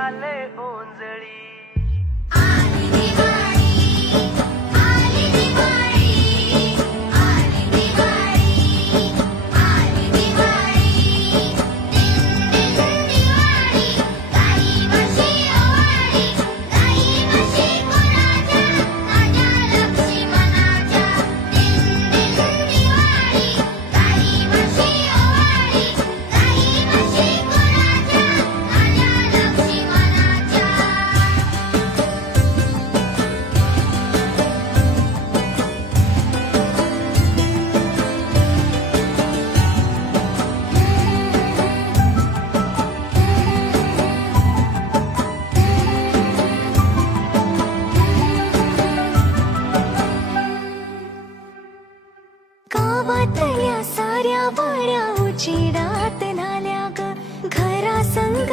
Aleo. Oh. वाटल्या साऱ्या वाड्या उची रात नाल्या ग. घरा संग